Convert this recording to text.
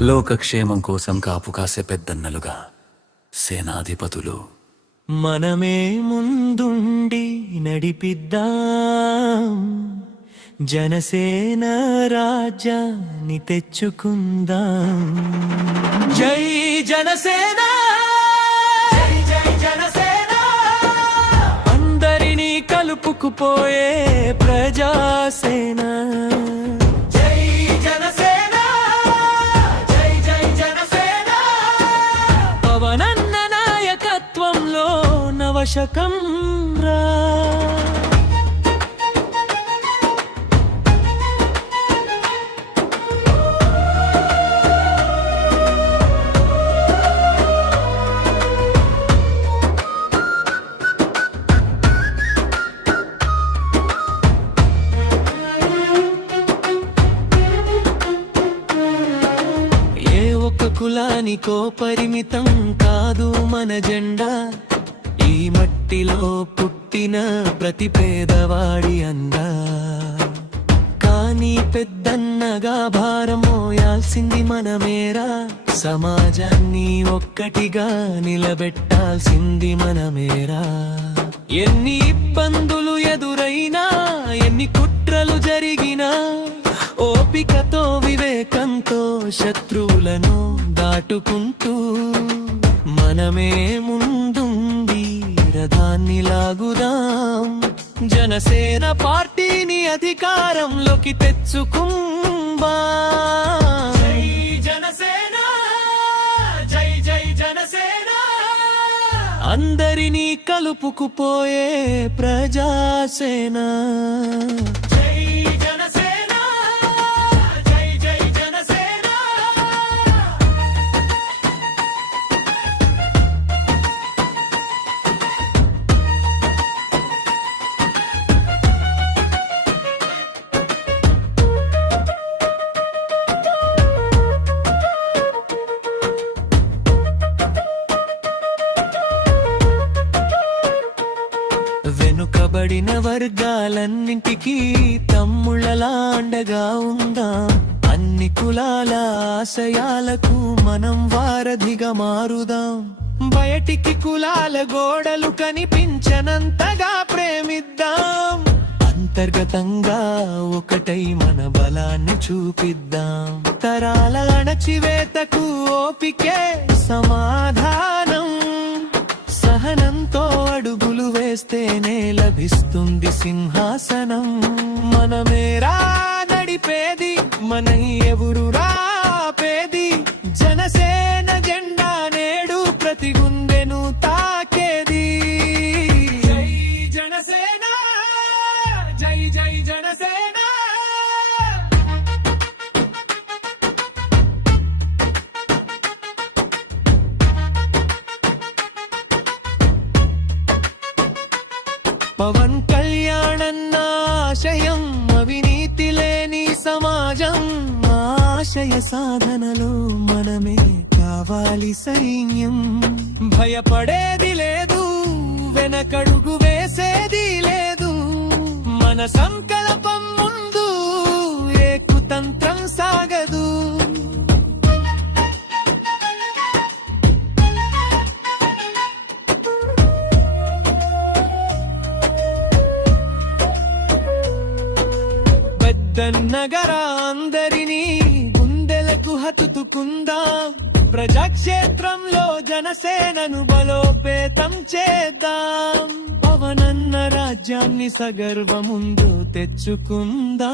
లోకక్షేమం కోసం కాపు కాసే పెద్దన్నలుగా సేనాధిపతులు మనమే ముందుండి నడిపిద్దాం, జనసేన రాజ్యాన్ని తెచ్చుకుందాం. జై జనసేన, జై జై జనసేన, అందరినీ కలుపుకుపోయే ప్రజాసేన. జై జనసేన, జై జై జనసేన, పవనన్న నాయకత్వంలో నవశకం రా. కులానికో పరిమితం కాదు మన జెండా, ఈ మట్టిలో పుట్టిన ప్రతి పేదవాడి అందా. కానీ పెద్దన్నగా భారం మోయాల్సింది మనమేరా, సమాజాన్ని ఒక్కటిగా నిలబెట్టాల్సింది మనమేరా. ఎన్ని ఇబ్బందులు ఎదురైనా, ఎన్ని కుట్రలు జరిగినా, ఓపికతో వివేకంతో శత్రువులను దాటుకుంటూ మనమే ముందుండి రథాన్ని లాగుదాం. జనసేన పార్టీని అధికారంలోకి తెచ్చుకుందాం. జై జనసేన, జై జై జనసేన, అందరినీ కలుపుకుపోయే ప్రజాసేన. వెనుకబడిన వర్గాలన్నింటికీ తమ్ముళ్ళలా అండగా ఉందాం. అన్ని కులాల ఆశయాలకు మనం వారధిగా మారుదాం. బయటికి కులాల గోడలు కనిపించనంతగా ప్రేమిద్దాం. అంతర్గతంగా ఒకటై మన బలాన్ని చూపిద్దాం. తరాల అణచివేతకు ఓపికే సమాధానం. సహనంతో అడుగులు వేస్తేనే లభిస్తుంది సింహాసనం. మనమేరా నడిపేది, మన ఎవరు రాపేది. జనసేన జెండా నేడు ప్రతి గుండెను తాకేది. జై జనసేన, జై జై జనసేన. పవన్ కళ్యాణ్ ఆశయం అవినీతి లేని సమాజం. ఆశయ సాధనలో మనమే కావాలి సైన్యం. భయపడేది లేదు, వెనకడుగు వేసేది లేదు. మన సంకల్పం ముందు ఏ కుతంత్రం సాగదు. నగరా అందరినీ గుండెలకు హత్తుకుందాం. ప్రజాక్షేత్రంలో జనసేనను బలోపేతం చేద్దాం. పవనన్న రాజ్యాన్ని సగర్వ ముందు తెచ్చుకుందాం.